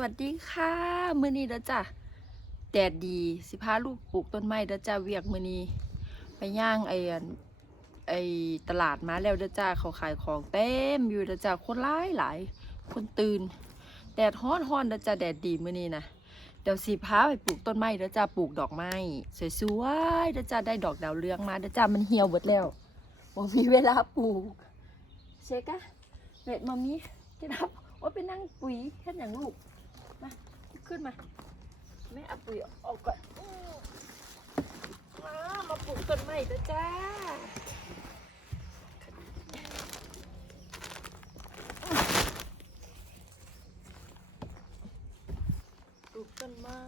วัสดีค่ะมื้อนี้เด้อจ้ะแดดดีสิพาลูกปลูกต้นไม้เด้อจ้ะเวียกมื้อนี้ไปย่างไอ้ไอ้ตลาดมาแล้วเด้อจ้าเขาขายของเต็มอยู่เด้อจ้าคนหลายหลายคนตื่น แดดฮ้อนฮ้อนเด้อจ้าแดดดีมื้อนี้นะเดี๋ยวสิพาไปปลูกต้นไม้เด้อจ้าปลูกดอกไม้สวยๆเด้อจ้าได้ดอกดาวเรืองมาเด้อจ้ามันเหี่ยวหมดแล้วบ่มีเวลาปลูกเชกะเวทมามีกินครับว่าไปนั่งปุ๋ยแค่อย่างลูก มาขึ้นมา แม่เอาปุ๋ยออกก่อนมามาปลูกต้นไม้จ้าปลูกต้นไม้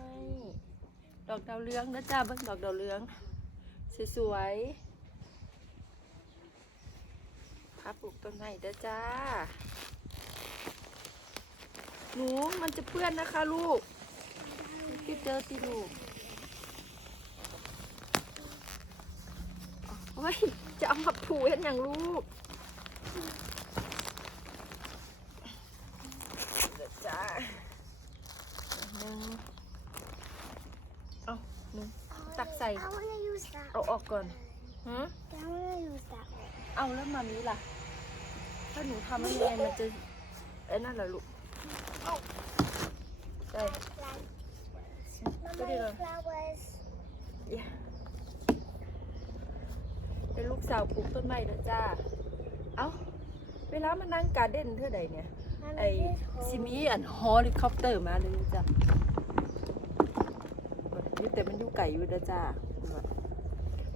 ดอกดาวเรืองนะจ้าเบิ่งดอกดาวเรืองสวยๆพาปลูกต้นไม้จ้า หนูมันจะเปื้อนนะคะลูกคิดเจอตีลูกโอ้ยจะเอามาผูเห็นอย่างลูกเดี๋ยวจ้าหนึ่งเอาหนึ่งตักใส่ I want to use that. เอาออกก่อนฮะ I want to use that one. เอาแล้วมามีล่ะ ถ้าหนูทำยังไงมันจะไอ้นั่นเหรอลูก เอาใช่ Mama, Put it on. flowers. เป็นลูกสาวปลูกต้นไม้นะจ้า เอ้า เวลามานั่งการ์เด้นเท่าใดเนี่ย Mama, ไอ้ this hole. ซิมีอันฮอลิคอปเตอร์มาเลยนะจ้ะนี่แต่มันอยู่ไก่อยู่นะจ้า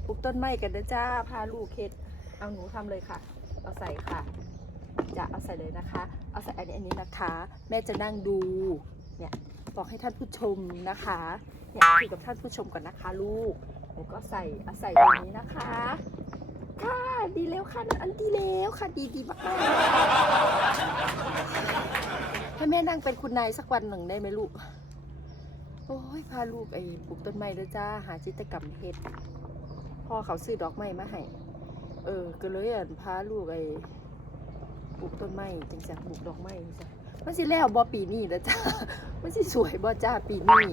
ปลูกต้นไม้กันนะจ้า พาลูกเฮ็ดเอาหนูทำเลยค่ะ เอาใส่ค่ะ จะเอาใส่เลยนะคะ เอาใส่อันนี้อันนี้นะคะ แม่จะนั่งดูเนี่ยบอกให้ท่านผู้ชมนะคะเนี่ยคุยกับท่านผู้ชมก่อนนะคะ ลูกหนูก็ใส่เอาใส่ตรงนี้นะคะค่ะดีแล้วค่ะอันดีแล้วค่ะดีดีมากให้แม่นั่งเป็นคุณนายสักวันหนึ่งได้ไหมลูกโอ้ยพาลูกไอ้ปลูกต้นไม้ด้วยจ้าหาจิตกรรมเฮ็ดพ่อเขาซื้อดอกไม้มาให้เออก็เลยอะพาลูกไอ้ ปลูกต้นไม้จังจ้ะปลูกดอกไม้จังจ้ะมันสิแล้วบ่ปีนี้แล้วจ้ามันสิสวยบ่จ้าปีนี้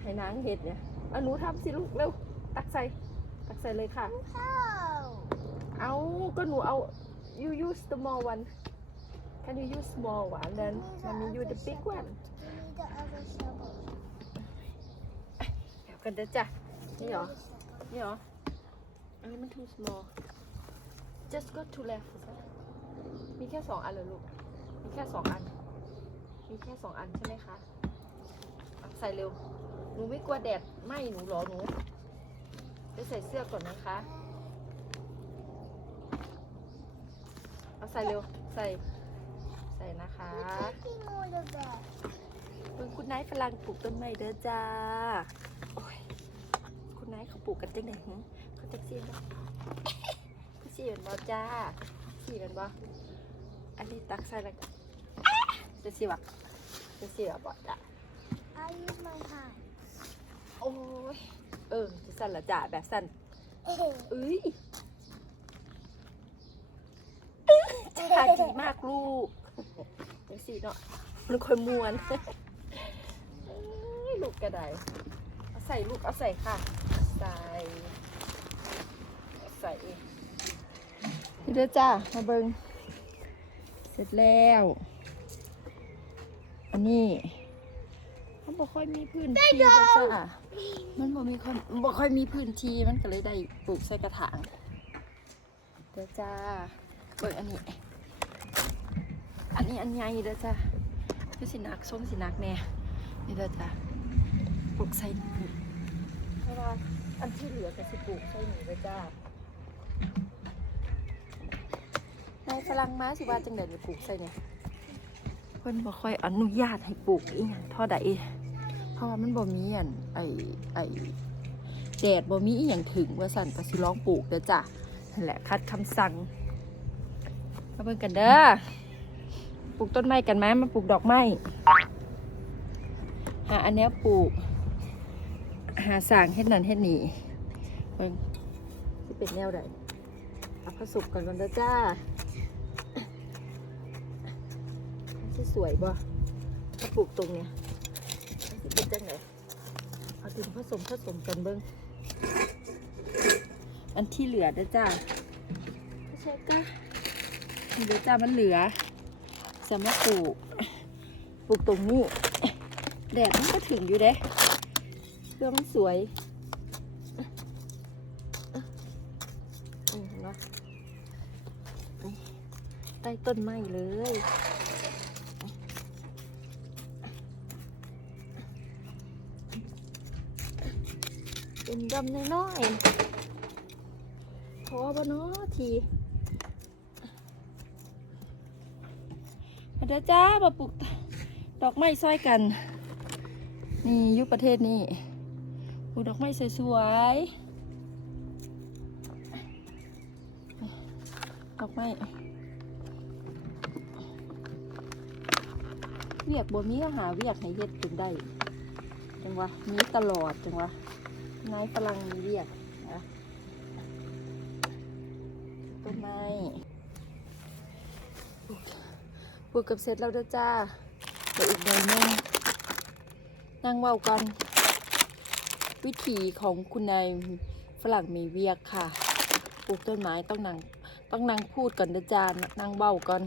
ให้นางเฮ็ดเนี่ยเอาหนูทำสิลูกเร็วตักใส่ตักใส่เลยค่ะ เอาก็หนูเอา you use the small one can you use small one then mommy use the big one เดี๋ยวกันเด้อจ้ะนี่เหรอนี่หรออันนี้มัน too small just go to left มีแค่สองอันเลยลูก มีแค่สองอัน มีแค่สองอันใช่ไหมคะ ใส่เร็ว หนูไม่กลัวแดดไหมหนูหรอหนูไปใส่เสื้อก่อนนะคะเอาใส่เร็ว ใส่ ใส่นะคะคุณคุณนายฝรั่งปลูกต้นไม้เด้อจ้า โอ้ย คุณนายเขาปลูกกันจังไหนหึเขาจะซีนบ่เขาซีเป็นบ่จ้า ซีเป็นบ่อันนี้ตักใส่แล้วกันจะซีบักจะซีแบบบ่จ้า I use my hand. โอ้ย เออจะสั่นละจ้าแบบสั่นเอ้ยจ้าดีมากลูกจังสีเนาะมันค่อยมวนเอ้ยลูกกระไดเอาใส่ลูกเอาใส่ค่ะ ใส่เอาใส่ นี่เด้อจ้ามาเบิงเสร็จแล้ว อันนี้มันบ่ค่อยมีพื้นที่เด้อจ้ามันบ่มีค่อยบ่ค่อยมีพื้นที่มันก็เลยได้ปลูกใส่กระถางเด้อจ้าเบิกอันนี้ อันนี้อันใหญ่เด้อจ้าคือสินักส้มสินักแน่นี่เด้อจ้าปลูกใส่นี่เพราะว่าอันที่เหลือก็สิปลูกใส่นี่เด้อจ้า นายฝรั่งมาสิว่าจังได๋นี่ปลูกใส่เนี่ยเพิ่นบ่ค่อยอนุญาตให้ปลูกอีหยังเท่าใดเพราะว่ามันบ่มีอันไอไอแดดบ่มีอหย่างถึงว่าสั่นก็สิลองปลูกเด้อจ้ะนั่นแหละคัดคำสั่งมาเบิ่งกันเด้อปลูกต้นไม้กันไหมมาปลูกดอกไม้หาอันนี้ปลูก หาสางเฮ็ดนั่นเฮ็ดนี่เบิ่งสิเป็นแนวใดเอาผสมกันก่อนเด้อจ้า มันสิสวยบ่ถ้าปลูกตรงเนี้ยมันสิเป็นจังไงเอาดินผสมผสมกันเบิ้งอันที่เหลือเด้อจ้าไม่ใช่กะเดี๋ยวจ้ามันเหลือจะมาปลูกปลูกตรงนี้แดดมันก็ถึงอยู่เด้เพื่อมันสวยนี่เห็นปะนี่ใต้ต้นไม้เลย เป็นดำน้อยๆพอบ่เนาะทีมาเด้อจ้ามาปลูกดอกไม้ซอยกัน นี่ยุคประเทศนี่ปลูกดอกไม้สวยๆดอกไม้เวียกบ่มีก็หาเวียกให้เฮ็ดจนได้ จังวะมีตลอดจังวะ นายฝรั่งมีเรียกนะต้นไม้ปลูกกับเสร็จแล้วเจ้าเดี๋ยวอีกหน่อยหนึงนั่งเว้ากัน วิถีของคุณนายฝรั่งมีเวียกค่ะปลูกต้นไม้ต้องนั่งต้องนั่งพูดก่อนเด้อจ้านั่งเว้าก่อน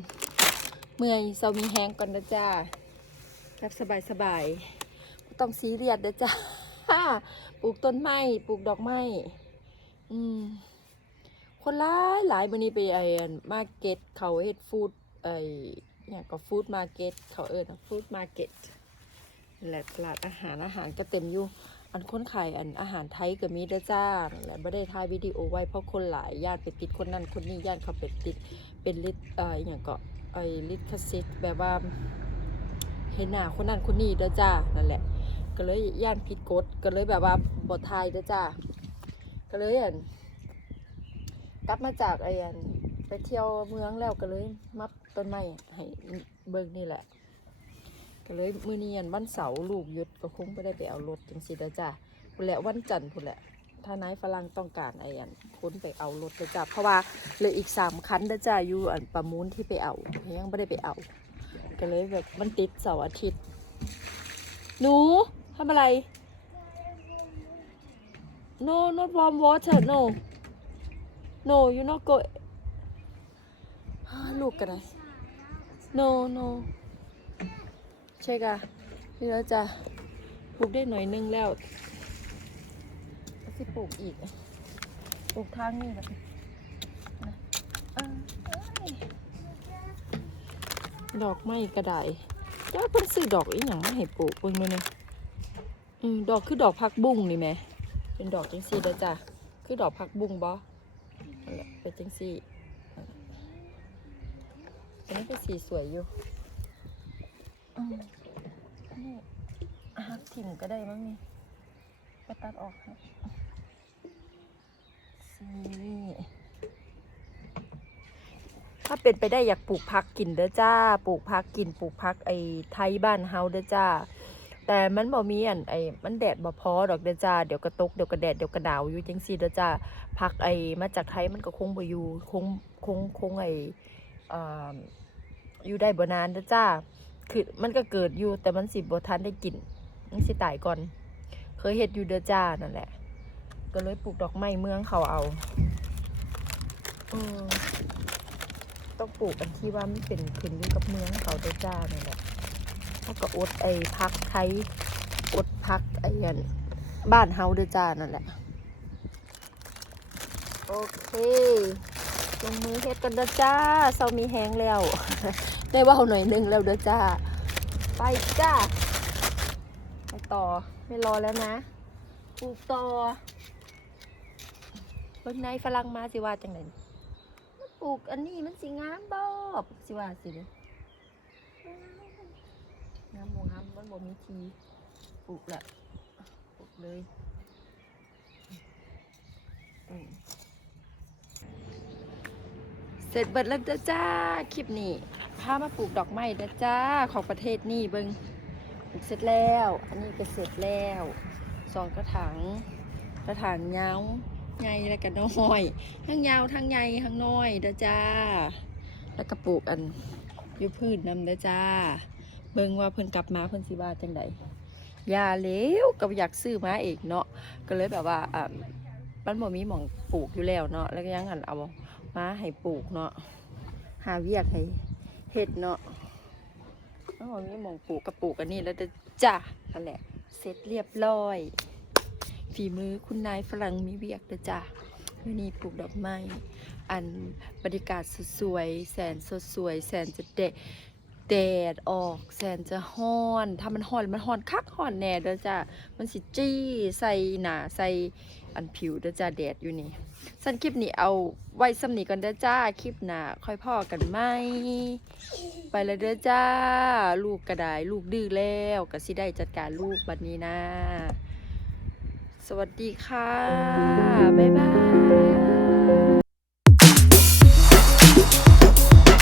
เมื่อยเซามีแห้งก่อนเด้อจ้าแบบสบายสบายต้องซีเรียสเด้อจ้า ปลูกต้นไม้ปลูกดอกไม้อืม คนหลายหลายวันนี้ไปไอ้มาร์เก็ตเขาเฮ็ดฟู้ดไอ้อย่างก็ฟู้ดมาร์เก็ตเขาเอิ้นฟู้ดมาร์เก็ตแหละตลาดอาหารอาหารก็เต็มอยู่ อันคนขายอันอาหารไทยก็มีเด้อจ้าและไม่ได้ถ่ายวิดีโอไว้เพราะคนหลายญาติไปติดคนนั้นคนนี้ญาติเขาไปติดเป็นลิตเอ่ออย่างก็ไอ้ลิตคสิทแบบว่าเห็นหน้าคนนั้นคนนี้เด้อจ้านั่นแหละ ก็เลยย่านผิดกฎก็เลยแบบว่าบทไทยเด้อจ้าก็เลยอันกลับมาจากไอ้อันไปเที่ยวเมืองแล้วก็เลยมับต้นไม้ให้เบิ่งนี่แหละ ก็เลยมื้อนี้อันวันเสาร์ลูกหยุดก็คงไม่ได้ไปเอารถจังสิเด้อจ้าพุ่นแหละวันจันทร์พุ่นแหละถ้านายฝรั่งต้องการไอ้อันคนไปเอารถเด้อจ้าเพราะว่าเหลืออีกสามคันเด้อจ้าอยู่อันประมูลที่ไปเอายังไม่ได้ไปเอาก็เลยแบบมันติดเสาร์อาทิตย์หนู ทำอะไร no not warm water no no you not go ลูกกันนะ no no ใช่กะนี่แล้วจะปลูกได้หน่อยนึงแล้วก็สิปลูกอีกปลูกทางนี่แหละดอกไม้กระไดเจ้าเพิ่นซื้อดอกอีหยังมาให้ปลูกเบิ่งเลยเนี่ย อืมดอกคือดอกพักบุ้งนี่แหม เป็นดอกจังซี่เด้จ้ะ คือดอกผักบุ้งบ่นั่นแหละเป็นจังซี่อันนี้ก็นสีสวยอยู่อืมนี่หักถิ่มก็ได้มั้งนี่ไปตัดออกครับสีถ้าเป็นไปได้อยากปลูกผักกินเด้อจ้า ปลูกผักกิน ปลูกผักไอ้ไทยบ้านเฮาเด้อจ้า แต่มันบ่มีอันไอ้มันแดดบ่พอดอกเดจ้าเดี๋ยวก็ตกเดี๋ยวก็แดดเดี๋ยวก็หนาวอยู่จังซี่เดจ้าพักไอ้มาจากไทยมันก็คงบ่อยู่คงคงคงไอ้อ่าอยู่ได้บ่นานเดจ้าคือมันก็เกิดอยู่แต่มันสิบ่ทันได้กินมันสิตายก่อน เคยเฮ็ดอยู่เดจ้านั่นแหละ ก็เลยปลูกดอกไม้เมืองเขาเอาออต้องปลูกอันที่ว่ามันเป็นขึ้นอยู่กับเมืองเขาเดจ้านั่นแหละ แล้วก็อดไอ้พักไทยอดพักไอ้อันบ้านเฮาเด้อจ้านั่นแหละ โอเคลงมือเฮ็ดกันเด้อจ้าเซามีแห้งแล้ว ได้ว่าหน่อยนึงแล้วเด้อจ้า ไปจ้า ไปต่อไม่รอแล้วนะปลูกต่อเบิ่งในฝรั่งมาสิว่าจังไดมันปลูกอันนี้มันสิงามบ่สิว่าสิเด้ งามบ่งามมันบ่มีทีปลูกแหละปลูกเลยเสร็จเบิดแล้วเจ้าคลิปนี้พามาปลูกดอกไม้เดจ้าของประเทศนี่เบิงปลูกเสร็จแล้ว อันนี้ก็เสร็จแล้วสองกระถางกระถางยาวใหญ่แล้วก็น้อย ทั้งยาวทั้งใหญ่ทั้งน้อยเดจ้าแล้วก็ปลูกอันอยูพื้นนำเดจ้า เบิ่งว่าเพิ่นกลับมาเพิ่นสิว่าจังไดยาเล้วก็อยากซื้อมาเองเนาะก็เลยแบบว่าอ่ามันบ่มีหม่องปลูกอยู่แล้วเนาะแล้วก็ยังหันเอามาให้ปลูกเนาะหาเวียกให้เฮ็ดเนาะมันบ่มีหม่องปลูกก็ปลูกอันนี้แล้วเด้อจ้ะนั่นแหละเสร็จเรียบร้อย ฝีมือคุณนายฝรั่งมีเวียกเด้อจ้ะวันนี้ปลูกดอกไม้อันบรรยากาศสดสวยแสนสดสวยแสนจะเดะ แดดออกแสนจะฮ้อน ถ้ามันฮ้อนมันฮ้อนคักฮ้อนแน่เด้อจ้ะมันสิจี้ใส่หนาใส่อันผิวเด้อจ้าแดดอยู่นี่สั้นคลิปนี้เอาไว้สำนีก่อนเด้อจ้าคลิปหน้าค่อยพ่อกันไหมไปแล้วเด้อจ้า ลูกกระไดลูกดื้อแล้วก็สิได้จัดการลูกบัดนี้นะ สวัสดีค่ะ บ๊ายบาย